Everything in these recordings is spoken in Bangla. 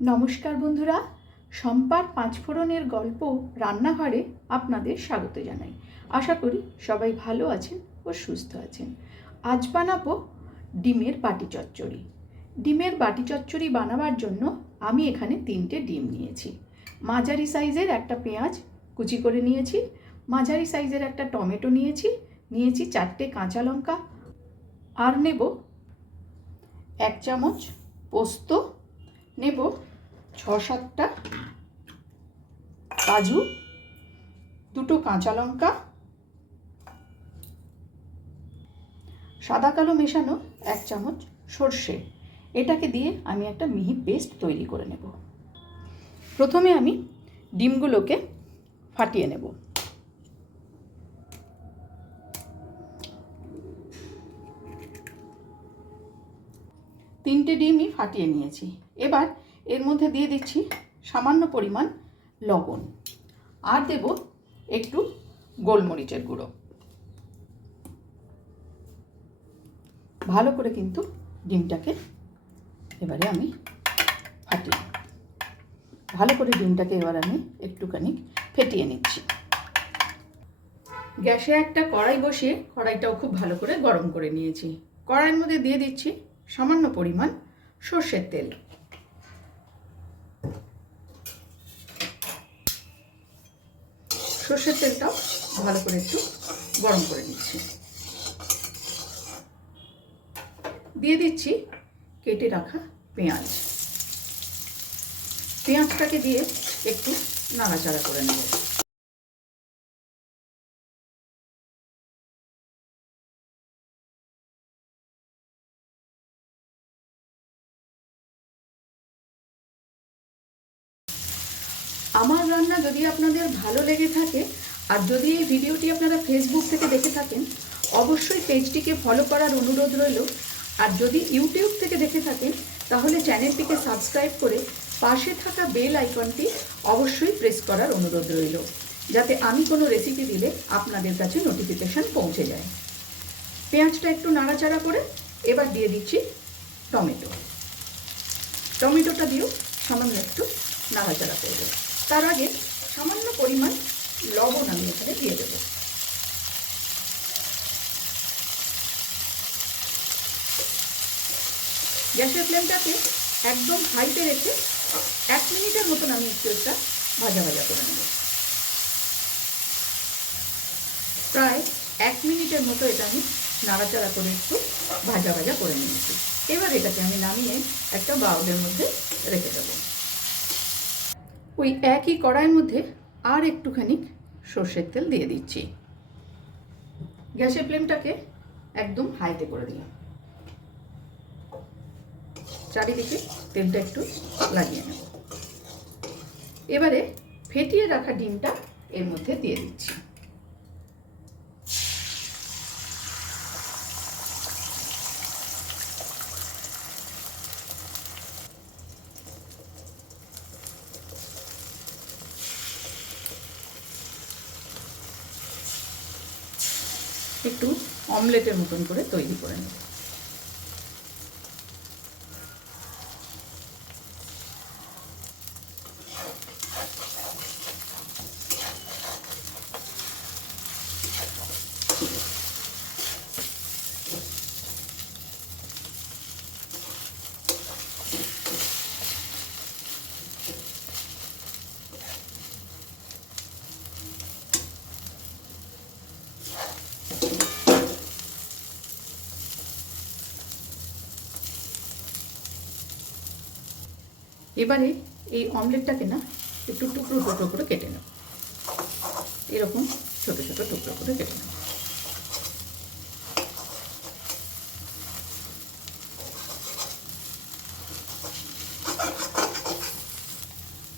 নমস্কার বন্ধুরা, শম্পার পাঁচফোড়নের গল্প রান্নাঘরে আপনাদের স্বাগত জানাই। আশা করি সবাই ভালো আছেন ও সুস্থ আছেন। আজ বানাবো ডিমের বাটি চচ্চড়ি। ডিমের বাটি চচ্চড়ি বানাবার জন্য আমি এখানে 3টে ডিম নিয়েছি। মাঝারি সাইজের একটা পেঁয়াজ কুচি করে নিয়েছি, মাঝারি সাইজের একটা টমেটো নিয়েছি, 4টে কাঁচা লঙ্কা, আর নেব 1 চামচ পোস্ত, নেব 6-7টা কাজু, 2টো কাঁচা লঙ্কা, সাদা কালো মেশানো 1 চামচ সর্ষে। এটাকে দিয়ে আমি একটা মিহি পেস্ট তৈরি করে নেব। প্রথমে আমি ডিমগুলোকে ফাটিয়ে নেব। তিনটে ডিমই ফাটিয়ে নিয়েছি। এবার এর মধ্যে দিয়ে দিচ্ছি সামান্য পরিমাণ লবণ, আর দেব একটু গোলমরিচের গুঁড়ো। ভালো করে কিন্তু ডিমটাকে এবারে আমি ফাটিয়ে এবার আমি একটুখানি ফেটিয়ে নিচ্ছি। গ্যাসে একটা কড়াই বসিয়ে কড়াইটাও খুব ভালো করে গরম করে নিয়েছি। কড়াইয়ের মধ্যে দিয়ে দিচ্ছি সামান্য পরিমাণ সর্ষের তেল। সর্ষের তেলটাও ভালো করে একটু গরম করে নিচ্ছি। দিয়ে দিচ্ছি কেটে রাখা পেঁয়াজ। পেঁয়াজটাকে দিয়ে একটু নাড়াচাড়া করে নেব। আমার রান্না যদি আপনাদের ভালো লেগে থাকে, আর যদি এই ভিডিওটি আপনারা ফেসবুক থেকে দেখে থাকেন, অবশ্যই পেজটিকে ফলো করার অনুরোধ রইল। আর যদি ইউটিউব থেকে দেখে থাকেন, তাহলে চ্যানেলটিকে সাবস্ক্রাইব করে পাশে থাকা বেল আইকনটি অবশ্যই প্রেস করার অনুরোধ রইল, যাতে আমি কোনো রেসিপি দিলে আপনাদের কাছে নোটিফিকেশান পৌঁছে যায়। পেঁয়াজটা একটু নাড়াচাড়া করে এবার দিয়ে দিচ্ছি টমেটোটা দিয়েও সামান্য একটু নাড়াচাড়া করব। তার আগে সামান্য পরিমাণ লবণ আমি এখানে দিয়ে দেব। গ্যাসের ফ্লেমটাকে একদম হাইতে রেখে 1 মিনিটের মতন আমি একটু এটা ভাজা করে নেব। প্রায় 1 মিনিটের মতো এটা আমি নাড়াচাড়া করে একটু ভাজা করে নিয়েছি। এবার এটাকে আমি নামিয়ে একটা বাউলের মধ্যে রেখে দেবো। ওই একই কড়াইয়ের মধ্যে আর একটুখানি সর্ষের তেল দিয়ে দিচ্ছি। গ্যাসের ফ্লেমটাকে একদম হাইতে করে দিলাম। চারিদিকে তেলটা একটু লাগিয়ে নেব। এবারে ফেটিয়ে রাখা ডিমটা এর মধ্যে দিয়ে দিচ্ছি। একটু অমলেটের মতন করে তৈরি করে নেব। এবারে এই অমলেটটাকে না একটু টুকরো করে কেটে নেব। এরকম ছোট টুকরো করে কেটে নেব।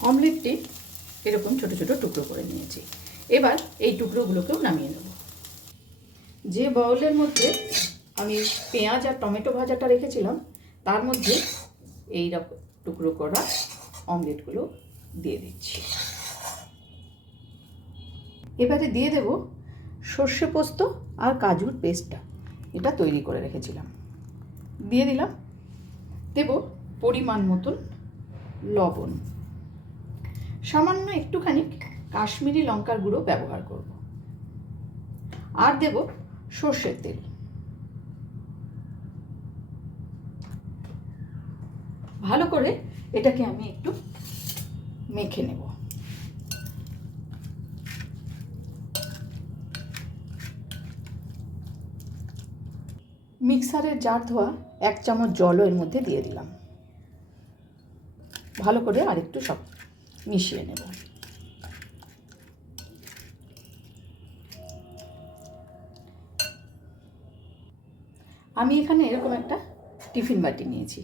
অমলেটটি এরকম ছোট টুকরো করে নিয়েছি। এবার এই টুকরোগুলোকেও নামিয়ে নেব। যে বাউলের মধ্যে আমি পেঁয়াজ আর টমেটো ভাজাটা রেখেছিলাম, তার মধ্যে এই রকম টুকরো করা অমলেটগুলো দিয়ে দিচ্ছি। এবারে দিয়ে দেব সর্ষে পোস্ত আর কাজুর পেস্টটা, এটা তৈরি করে রেখেছিলাম, দিয়ে দিলাম। দেব পরিমাণ মতন লবণ, সামান্য একটুখানি কাশ্মীরি লঙ্কার গুঁড়ো ব্যবহার করব, আর দেব সর্ষের তেল। ভালো করে এটাকে আমি একটু মেখে নেব। মিক্সারের জার ধোয়া 1 চামচ জলও এর মধ্যে দিয়ে দিলাম। ভালো করে আরেকটু সব মিশিয়ে নেব। আমি এখানে এরকম একটা টিফিন বাটি নিয়েছি।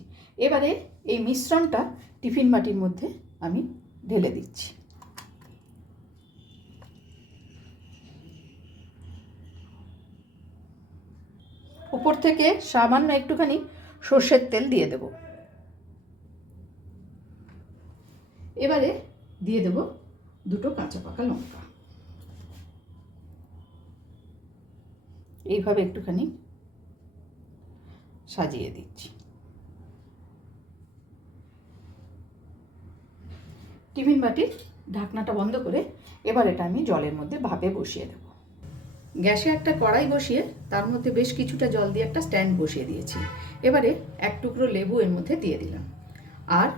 এবারে এই মিশ্রণটা টিফিন বাটির মধ্যে আমি ঢেলে দিচ্ছি। উপর থেকে সামান্য একটুখানি সর্ষের তেল দিয়ে দেব। এবারে দিয়ে দেব 2 কাঁচা পাকা লঙ্কা। এইভাবে একটুখানি সাজিয়ে দিচ্ছি। টিফিন বাটির ঢাকনাটা বন্ধ করে এবার এটা আমি জলের মধ্যে ভাপে বসিয়ে দেব। গ্যাসে একটা কড়াই বসিয়ে তার মধ্যে বেশ কিছুটা জল দিয়ে একটা স্ট্যান্ড বসিয়ে দিয়েছি। এবারে 1 টুকরো লেবু এর মধ্যে দিয়ে দিলাম, আর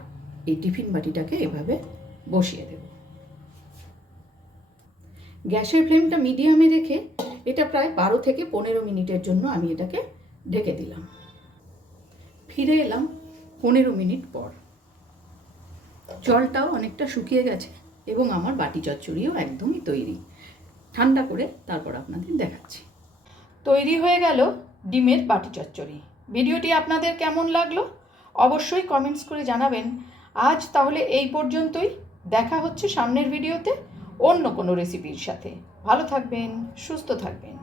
এই টিফিন বাটিটাকে এভাবে বসিয়ে দেব। গ্যাসের ফ্লেমটা মিডিয়ামে রেখে এটা প্রায় 12 থেকে 15 মিনিটের জন্য আমি এটাকে ঢেকে দিলাম। ফিরে এলাম 15 মিনিট পর। জলটাও অনেকটা শুকিয়ে গেছে এবং আমার বাটি চচ্চড়িও একদমই তৈরি। ঠান্ডা করে তারপর আপনাদের দেখাচ্ছি। তৈরি হয়ে গেল ডিমের বাটি চচ্চড়ি। ভিডিওটি আপনাদের কেমন লাগলো অবশ্যই কমেন্টস করে জানাবেন। আজ তাহলে এই পর্যন্তই। দেখা হচ্ছে সামনের ভিডিওতে অন্য কোনো রেসিপির সাথে। ভালো থাকবেন, সুস্থ থাকবেন।